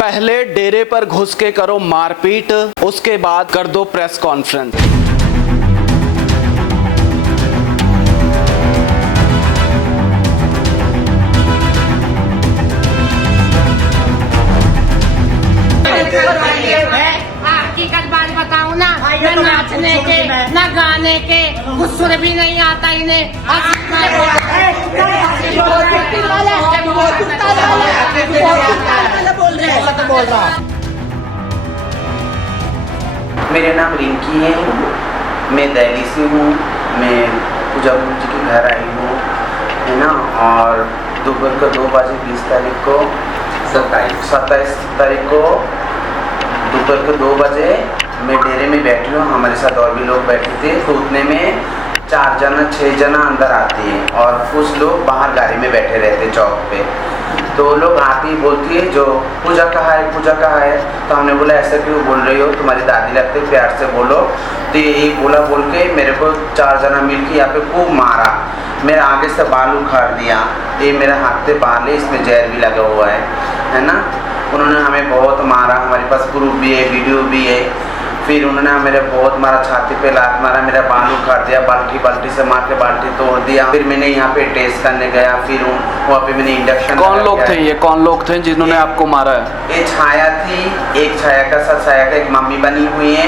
पहले डेरे पर घुस के करो मारपीट, उसके बाद कर दो प्रेस कॉन्फ्रेंस। बात बताऊं ना, न नाचने के न गाने के कुछ सुर भी नहीं आता इन्हें। मेरा नाम रिंकी है, मैं दिल्ली से हूँ। मैं पूजा जी के घर आई हूँ, है ना। और दोपहर को 2 बजे 20 तारीख को 27 तारीख को दोपहर को 2 बजे मैं डेरे में बैठी हूँ। हमारे साथ और भी लोग बैठे थे, तो उतने में 4 जना 6 जना अंदर आती है और कुछ लोग बाहर गाड़ी में बैठे रहते चौक पे। तो वो लोग आती ही बोलती है जो पूजा कहाँ है, पूजा कहाँ है। तो हमने बोला ऐसा क्यों बोल रही हो, तुम्हारी दादी लगते, प्यार से बोलो। तो ये बोला बोल के मेरे को 4 जना मिल के यहाँ पे खूब मारा। मेरा आगे से बाल उखाड़ दिया, ये मेरा हाथ से बाल है, इसमें जहर भी लगा हुआ है ना। उन्होंने हमें बहुत मारा, हमारे पास प्रूफ भी है, वीडियो भी है। फिर उन्होंने मेरे बहुत मारा, छाती पे लात मारा, मेरा बाल उखाड़ दिया, बाल्टी से मार के बाल्टी तोड़ दिया। फिर मैंने यहाँ पे टेस्ट करने गया, फिर वहाँ पे मैंने इंडक्शन। कौन लोग थे ये, कौन लोग थे जिन्होंने आपको मारा है? ये छाया थी, एक छाया का साथ छाया का एक मम्मी बनी हुई है,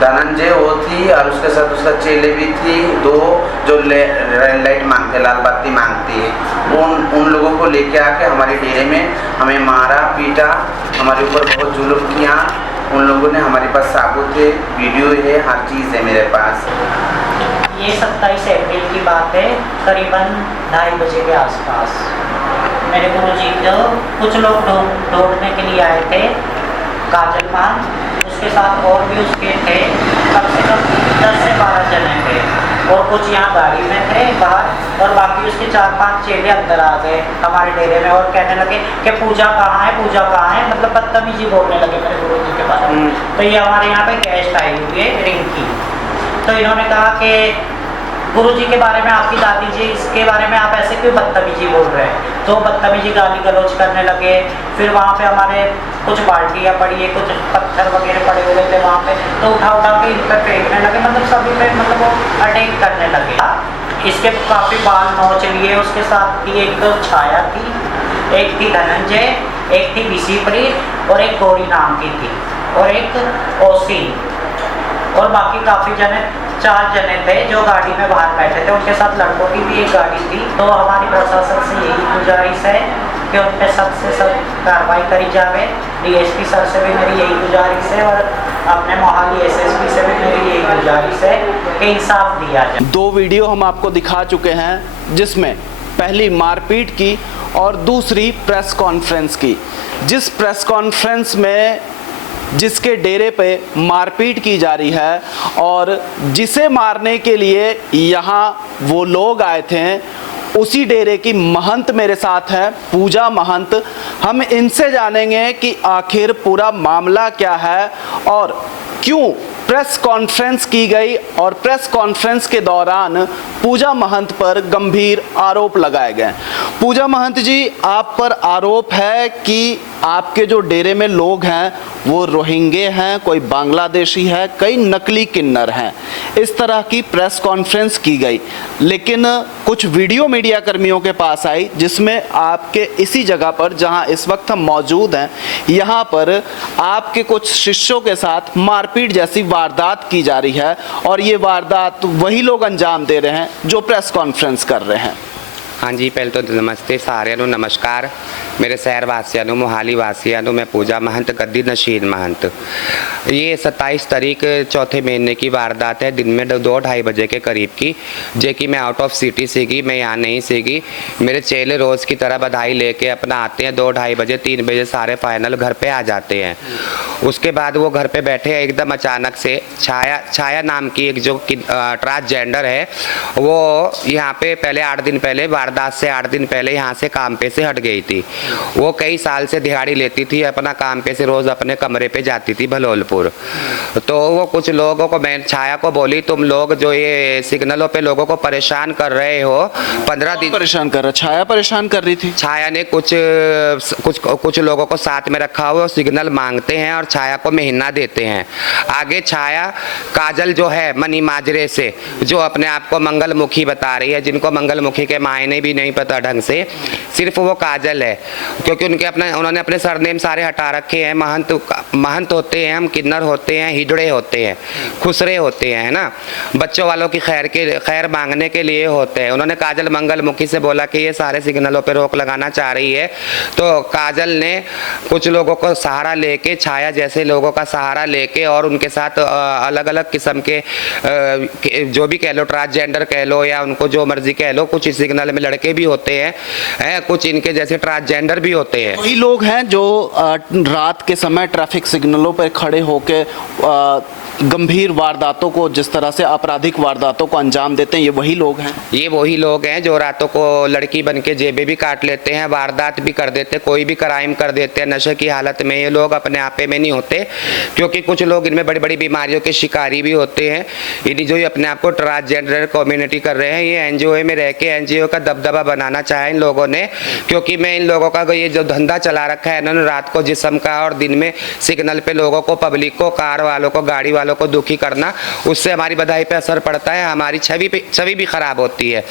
धनंजय वो थी, और उसके साथ उसका चेले भी थी, 2 जो रेड लाइट मांगते, लाल बत्ती मांगती है। उन लोगों को लेके आके हमारे डेरे में हमें मारा पीटा, हमारे ऊपर बहुत जुल्म किया। उन लोगों ने, हमारे पास साबुत है, वीडियो है, हर चीज़ है मेरे पास। ये 27 अप्रैल की बात है, करीबन 2:30 बजे के आसपास मेरे गुरुजी को कुछ लोग ढूंढने के लिए आए थे। काजल मान, उसके साथ और भी उसके थे, कम से कम 10 से 12 जने थे, और कुछ यहाँ गाड़ी में थे बाहर, और बाकी उसके 4-5 चेले अंदर आ गए हमारे डेरे में और कहने लगे कि पूजा कहाँ है, पूजा कहाँ है, मतलब बदतमीजी बोलने लगे मेरे गुरुजी के बारे में। तो ये हमारे यहाँ पे गेस्ट आई हुई है रिंकी, तो इन्होंने कहा कि गुरुजी के बारे में, आपकी दादी जी, इसके बारे में आप ऐसे क्यों बदतमीजी बोल रहे हैं। तो बदतमीजी गाली गलौज करने लगे। फिर वहाँ पे हमारे कुछ बाल्टियाँ पड़ी है, कुछ पत्थर वगैरह पड़े हुए थे वहाँ पे, तो उठा के इन पर फेंकने लगे, मतलब सभी पे मतलब वो अटैक करने लगे। इसके काफ़ी बाल नोच लिए। उसके साथ थी एक छाया थी, एक थी धनंजय, एक थी बिसीपरी, और एक गौरी नाम की थी, और एक ओसी, और बाकी काफ़ी जने 4 जने थे जो गाड़ी में बाहर बैठे थे। उनके साथ लड़कों की भी एक गाड़ी थी। तो हमारी प्रशासन से यही गुजारिश है कि उन पर सख्त से सख्त कार्रवाई करी जाए। डीएसपी सर से भी मेरी यही गुजारिश है, और अपने मोहाली एसएसपी से भी मेरी यही गुजारिश है कि इंसाफ दिया जाए। 2 वीडियो हम आपको दिखा चुके हैं, जिसमें पहली मारपीट की और दूसरी प्रेस कॉन्फ्रेंस की। जिस प्रेस कॉन्फ्रेंस में जिसके डेरे पे मारपीट की जा रही है और जिसे मारने के लिए यहाँ वो लोग आए थे, उसी डेरे की महंत मेरे साथ है, पूजा महंत। हम इनसे जानेंगे कि आखिर पूरा मामला क्या है और क्यों प्रेस कॉन्फ्रेंस की गई, और प्रेस कॉन्फ्रेंस के दौरान पूजा महंत पर गंभीर आरोप लगाए गए। पूजा महंत जी, आप पर आरोप है कि आपके जो डेरे में लोग हैं वो रोहिंगे हैं, कोई बांग्लादेशी है, कई नकली किन्नर हैं। इस तरह की प्रेस कॉन्फ्रेंस की गई, लेकिन कुछ वीडियो मीडिया कर्मियों के पास आई जिसमें आपके इसी जगह पर जहां इस वक्त हम मौजूद हैं, यहाँ पर आपके कुछ शिष्यों के साथ मारपीट जैसी वारदात की जा रही है, और ये वारदात वही लोग अंजाम दे रहे हैं जो प्रेस कॉन्फ्रेंस कर रहे हैं। हाँ जी, पहले तो नमस्ते सारिਆਂ ਨੂੰ नमस्कार। मेरे शहर वासियों ਨੂੰ, मोहाली वासियों ਨੂੰ, मैं पूजा महंत गद्दी नशीन महंत। ये 27 तारीख चौथे महीने की वारदात है, दिन में 2-2:30 बजे के करीब की, जो कि मैं आउट ऑफ सिटी सीगी, मैं यहाँ नहीं सीगी। मेरे चेले रोज़ की तरह बधाई लेके अपना आते हैं, 2-2:30 बजे 3 बजे सारे फाइनल घर पे आ जाते हैं। उसके बाद वो घर पे बैठे एकदम अचानक से छाया नाम की एक जो ट्रांसजेंडर है, वो यहाँ पे पहले 8 दिन पहले, वारदात से 8 दिन पहले यहाँ से काम पे से हट गई थी। वो कई साल से दिहाड़ी लेती थी, अपना काम पे से रोज़ अपने कमरे पे जाती थी भलोल कानपुर। तो वो कुछ लोगों को, मैं छाया को बोली, तुम लोग जो ये सिग्नलों पे लोगों को परेशान कर रहे हो, 15 दिन परेशान कर रहा, छाया परेशान कर रही थी। छाया ने कुछ लोगों को साथ में रखा हुआ, सिग्नल मांगते हैं और छाया को महीना देते हैं। आगे छाया काजल जो है मनी माजरे से, जो अपने आप को मंगलमुखी बता रही है, जिनको मंगलमुखी के मायने भी नहीं पता ढंग से, सिर्फ वो काजल है, क्योंकि उन्होंने अपने सरनेम सारे हटा रखे हैं। महंत होते हैं हम, किन्नर होते हैं, हिजड़े होते हैं, खुसरे होते हैं, है ना, बच्चों वालों की खैर मांगने के लिए होते हैं। उन्होंने काजल मंगलमुखी से बोला कि ये सारे सिग्नलों पे रोक लगाना चाह रही है, तो काजल ने कुछ लोगों को सहारा लेके, छाया जैसे लोगों का सहारा लेके, और उनके साथ अलग अलग किस्म के जो भी कह लो, ट्रांसजेंडर कह लो या उनको जो मर्जी कह लो, कुछ इस सिग्नल में लड़के भी होते हैं, कुछ इनके जैसे ट्रांसजेंडर भी होते हैं। वही लोग हैं जो रात के समय ट्रैफिक सिग्नलों पर खड़े होकर गंभीर वारदातों को, जिस तरह से आपराधिक वारदातों को अंजाम देते हैं, ये वही लोग हैं। ये वही लोग हैं जो रातों को लड़की बन के जेबें भी काट लेते हैं, वारदात भी कर देते हैं, कोई भी क्राइम कर देते हैं नशे की हालत में। ये लोग अपने आपे में नहीं होते, क्योंकि कुछ लोग इनमें बड़ी बड़ी बीमारियों के शिकारी भी होते हैं। इन्हीं जो अपने आप को ट्रांसजेंडर कम्युनिटी कर रहे हैं, ये एनजीओ में रह के एनजीओ का दबदबा बनाना चाहा इन लोगों ने, क्योंकि मैं इन लोगों का ये जो धंधा चला रखा है इन्होंने, रात को जिस्म का और दिन में सिग्नल पे लोगों को, पब्लिक को, कार वालों को, गाड़ी वालों को दुखी करना, उससे हमारी बधाई पे असर पड़ता है, हमारी छवि भी खराब होती है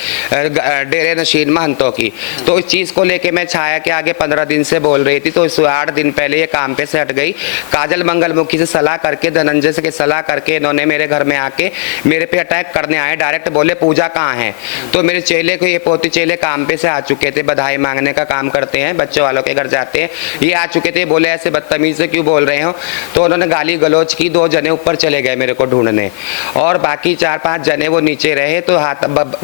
डेरे नशीन महंतों की। तो इस चीज़ को लेके मैं छाया के आगे 15 दिन से बोल रही थी, तो इस 8 दिन पहले ये काम पे से हट गई। काजल मंगलमुखी से सलाह करके, धनंजय से सलाह करके इन्होंने मेरे घर में आके मेरे पे अटैक करने आए। डायरेक्ट बोले पूजा कहाँ है, तो मेरे चेले को, ये पोती चेले काम पे से आ चुके थे, बधाई मांगने का काम करते हैं, बच्चों वालों के घर जाते हैं, ये आ चुके थे। बोले ऐसे बदतमीज से क्यों बोल रहे हो, तो उन्होंने गाली गलौज की। 2 जने ऊपर चले गए मेरे को ढूंढने, और बाकी 4-5 जने वो नीचे रहे। तो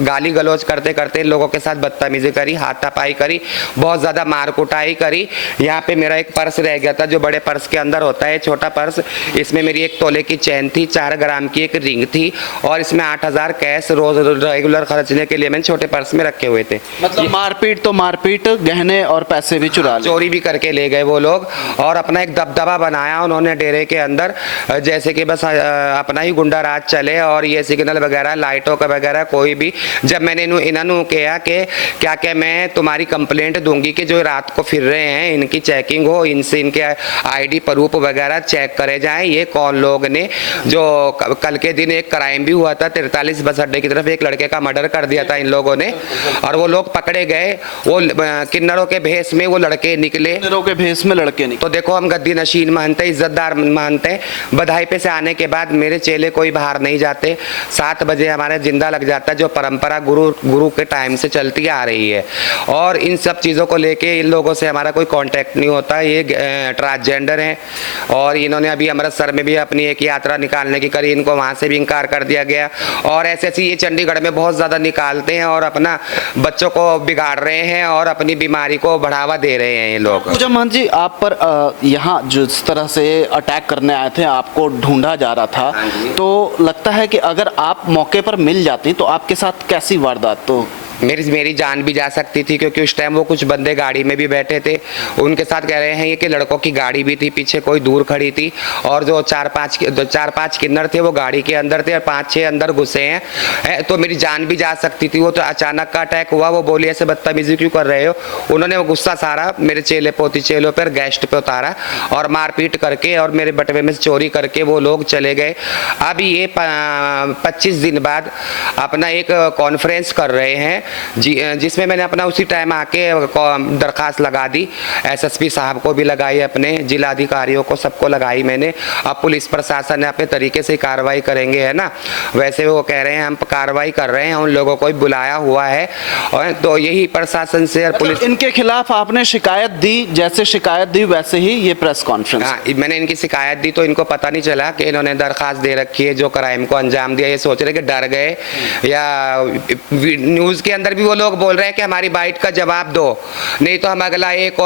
गाली गलौज करते करते लोगों के साथ बदतमीजी करी, हाथापाई करी, बहुत ज़्यादा मार कुटाई करी। यहाँ पे मेरा एक पर्स रह गया था, जो बड़े पर्स के अंदर होता है, छोटा पर्स, इसमें मेरी 1 तोले की चैन थी, 4 ग्राम की एक रिंग थी, और इसमें 8000 कैश रोज रेगुलर खर्चने के लिए मैंने छोटे पर्स में रखे हुए थे। मतलब मारपीट तो मारपीट, गहने और पैसे भी चुरा लिए, चोरी भी करके ले गए वो लोग, और अपना एक दबदबा बनाया उन्होंने डेरे के अंदर, जैसे कि बस अपना ही गुंडा राज चले। और ये सिग्नल वगैरह, लाइटों का वगैरह, कोई भी, जब मैंने इन्होंने कहा कि क्या मैं तुम्हारी कंप्लेंट दूंगी कि जो रात को फिर रहे हैं इनकी चेकिंग हो, इनसे इनके आईडी प्रूफ वगैरह चेक करे जाएं, ये कौन लोग ने। जो कल के दिन एक क्राइम भी हुआ था 43 बस अड्डे की तरफ, एक लड़के का मर्डर कर दिया था इन लोगों ने, और वो लोग पकड़े गए। वो किन्नरों के भेष में वो लड़के निकले, किन्नरों के भेष में लड़के निकले। तो देखो, हम गद्दी नशीन मानते, इज्जतदार मानते। बधाई पे से आने के बाद मेरे चेले कोई बाहर नहीं जाते, 7 बजे हमारे जिंदा लग जाता है, जो परंपरा गुरु के टाइम से चलती आ रही है। और इन सब चीज़ों को लेके इन लोगों से हमारा कोई कांटेक्ट नहीं होता। ये ट्रांसजेंडर हैं, और इन्होंने अभी अमृतसर में भी अपनी एक यात्रा निकालने की करी, इनको वहाँ से भी इंकार कर दिया गया। और ऐसे ये चंडीगढ़ में बहुत ज़्यादा निकालते हैं, और अपना बच्चों को बिगाड़ रहे हैं, और अपनी बीमारी को बढ़ावा दे रहे हैं ये लोग। पूजा महंत जी, आप पर यहाँ जिस तरह से अटैक करने आए थे, आपको ढूंढा जा रहा था, तो लगता है कि अगर आप मौके पर मिल जाती तो आपके साथ कैसी वारदात, तो मेरी जान भी जा सकती थी, क्योंकि उस टाइम वो कुछ बंदे गाड़ी में भी बैठे थे, उनके साथ कह रहे हैं ये कि लड़कों की गाड़ी भी थी, पीछे कोई दूर खड़ी थी, और जो 4-5 किन्नर थे वो गाड़ी के अंदर थे, और 5-6 अंदर घुसे हैं, तो मेरी जान भी जा सकती थी। वो तो अचानक का अटैक हुआ, वो बोली ऐसे बदतमीजी क्यों कर रहे हो। उन्होंने वो गुस्सा सारा मेरे चेले पोती चेलों पर, गेस्ट पे उतारा, और मारपीट करके और मेरे बटवे में से चोरी करके वो लोग चले गए। अब ये 25 दिन बाद अपना एक कॉन्फ्रेंस कर रहे हैं, जिसमें मैंने अपना उसी टाइम आके दरखास्त लगा दी, एसएसपी साहब को भी लगाई, अपने जिला अधिकारियों को, सबको लगाई मैंने। अब पुलिस प्रशासन ने अपने तरीके से कार्रवाई करेंगे, है ना, वैसे वो कह रहे हैं हम कार्रवाई कर रहे हैं, उन लोगों को बुलाया हुआ है, और तो यही प्रशासन से और पुलिस। इनके खिलाफ आपने शिकायत दी, जैसे शिकायत दी वैसे ही ये प्रेस कॉन्फ्रेंस? हाँ, मैंने इनकी शिकायत दी, तो इनको पता नहीं चला कि इन्होंने दरखास्त दे रखी है, जो क्राइम को अंजाम दिया। ये सोच रहे कि डर गए, या न्यूज़ के अंदर भी वो लोग बोल रहे हैं कि हमारी बाइट का जवाब दो, नहीं तो हम अगला एक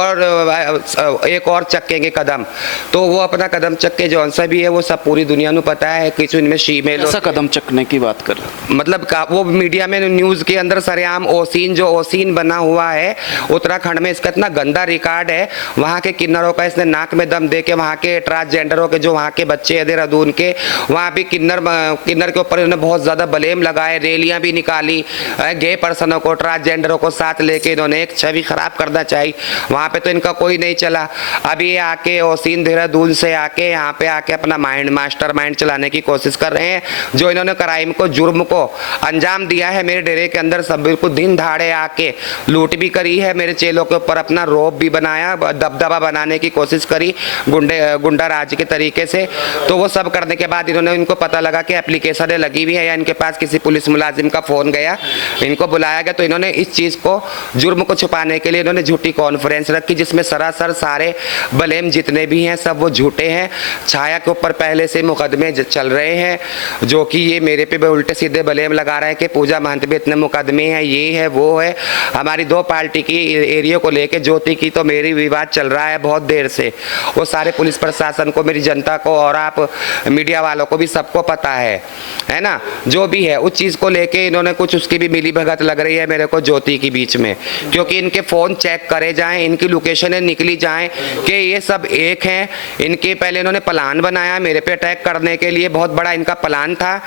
और चक्केंगे कदम। तो वो अपना कदम चक्के जौन सा भी है वो सब पूरी दुनिया को पता है कि इनमें शीमेल ऐसा कदम चकने की बात कर मतलब वो मीडिया में न्यूज़ के अंदर सरेआम ओसीन बना हुआ है उत्तराखंड में, इसका इतना गंदा रिकॉर्ड है। वहाँ के किन्नरों का इसने नाक में दम दे के वहाँ के ट्रांसजेंडरों के जो वहाँ के बच्चे हैं देहरादून के, वहाँ भी किन्नर के ऊपर इन्होंने बहुत ज़्यादा ब्लेम लगाए, रैलियाँ भी निकाली, गे पर्सनों को ट्रांसजेंडरों को साथ लेके इन्होंने एक छवि खराब करना चाहिए। वहाँ पे तो इनका कोई नहीं चला। अभी आके ओसीन देहरादून से आके यहाँ पे आके अपना मास्टर माइंड चलाने की कोशिश कर रहे हैं। जो इन्होंने क्राइम को जुर्म को अंजाम दिया है मेरे डेरे के अंदर, सब बिल्कुल दिन दहाड़े आके लूट भी करी है, मेरे चेलों के ऊपर अपना रौब भी बनाया, दबदबा बनाने की कोशिश करी गुंडा राज के तरीके से। तो वो सब करने के बाद इन्होंने इनको पता लगा कि एप्लीकेशन लगी हुई है या इनके पास किसी पुलिस मुलाजिम का फ़ोन गया, इनको बुलाया गया, तो इन्होंने इस चीज़ को जुर्म को छुपाने के लिए इन्होंने झूठी कॉन्फ्रेंस रखी जिसमें सरासर सारे ब्लेम जितने भी हैं सब वो झूठे हैं। छाया के ऊपर पहले से मुकदमे चल रहे हैं जो कि ये मेरे पे उल्टे सीधे ब्लेम लगा रहा है कि पूजा महंत पे इतने मुकदमे हैं, ये है वो है। हमारी दो पार्टी की एरिया को लेके ज्योति की तो मेरी विवाद चल रहा है बहुत देर से, वो सारे पुलिस प्रशासन को, मेरी जनता को और आप मीडिया वालों को भी सबको पता है ना। जो भी है उस चीज़ को लेके इन्होंने कुछ उसकी भी मिली भगत लग रही है मेरे को ज्योति के बीच में, क्योंकि इनके फ़ोन चेक करे जाएं, इनकी लोकेशनें निकली जाएं कि ये सब एक हैं। इनके पहले इन्होंने प्लान बनाया मेरे पे अटैक करने के लिए, बहुत बड़ा इनका प्लान था,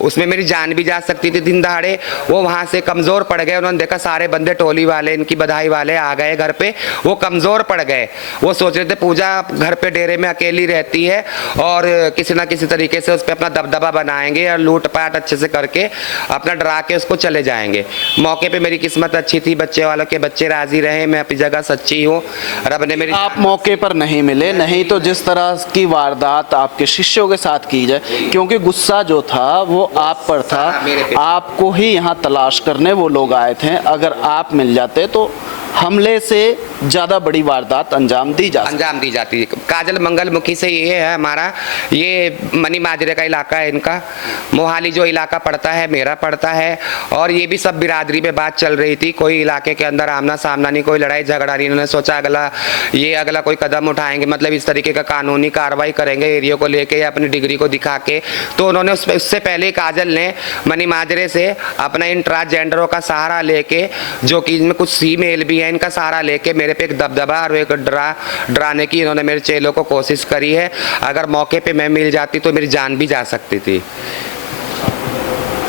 उसमें मेरी जान भी जा सकती थी दिन दहाड़े। वो वहाँ से कमज़ोर पड़ गए, उन्होंने देखा सारे बंदे टोली वाले इनकी बधाई वाले आ गए घर पे, वो कमज़ोर पड़ गए। वो सोच रहे थे पूजा घर पे डेरे में अकेली रहती है और किसी ना किसी तरीके से उस पर अपना दबदबा बनाएंगे और लूटपाट अच्छे से करके अपना डरा के उसको चले जाएंगे। मौके पे मेरी किस्मत अच्छी थी, बच्चे वालों के बच्चे राजी रहे, मैं अपनी जगह सच्ची हूँ, रब ने मेरी। आप मौके पर नहीं मिले, नहीं तो जिस तरह की वारदात आपके शिष्यों के साथ की जाए, क्योंकि गुस्सा जो था वो आप पर था, आपको ही यहाँ तलाश करने वो लोग आए थे। अगर आप मिल जाते तो हमले से ज़्यादा बड़ी वारदात अंजाम दी जाती है। काजल मंगलमुखी से ये है हमारा, ये मनी माजरे का इलाका है इनका, मोहाली जो इलाका पड़ता है मेरा पड़ता है, और ये भी सब बिरादरी में बात चल रही थी, कोई इलाके के अंदर आमना सामना नहीं, कोई लड़ाई झगड़ा नहीं। इन्होंने सोचा अगला कोई कदम उठाएंगे, मतलब इस तरीके का कानूनी कार्रवाई करेंगे एरिया को लेके या अपनी डिग्री को दिखा के। तो उन्होंने उससे पहले काजल ने मनी माजरे से अपना इन ट्रांसजेंडरों का सहारा लेके, जो कि इनमें कुछ फीमेल भी इनका सहारा लेके मेरे पे एक दबदबा और एक डराने की इन्होंने मेरे चेलों को कोशिश करी है। अगर मौके पे मैं मिल जाती तो मेरी जान भी जा सकती थी।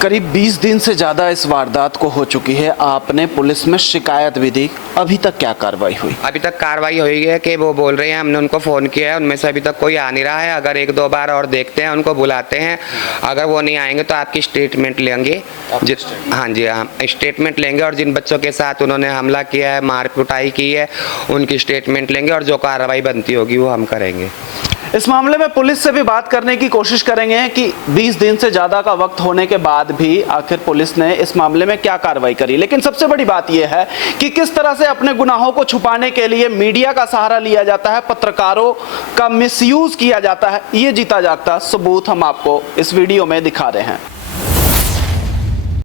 करीब 20 दिन से ज़्यादा इस वारदात को हो चुकी है, आपने पुलिस में शिकायत भी दी, अभी तक क्या कार्रवाई हुई? अभी तक कार्रवाई हुई है कि वो बोल रहे हैं हमने उनको फ़ोन किया है, उनमें से अभी तक कोई आ नहीं रहा है। अगर 1-2 बार और देखते हैं, उनको बुलाते हैं, अगर वो नहीं आएंगे तो आपकी स्टेटमेंट लेंगे। हाँ जी, हम स्टेटमेंट लेंगे और जिन बच्चों के साथ उन्होंने हमला किया है, मार कुटाई की है, उनकी स्टेटमेंट लेंगे और जो कार्रवाई बनती होगी वो हम करेंगे। इस मामले में पुलिस से भी बात करने की कोशिश करेंगे कि 20 दिन से ज़्यादा का वक्त होने के बाद भी आखिर पुलिस ने इस मामले में क्या कार्रवाई करी। लेकिन सबसे बड़ी बात यह है कि किस तरह से अपने गुनाहों को छुपाने के लिए मीडिया का सहारा लिया जाता है, पत्रकारों का मिसयूज किया जाता है। ये जीता जागता सबूत हम आपको इस वीडियो में दिखा रहे हैं।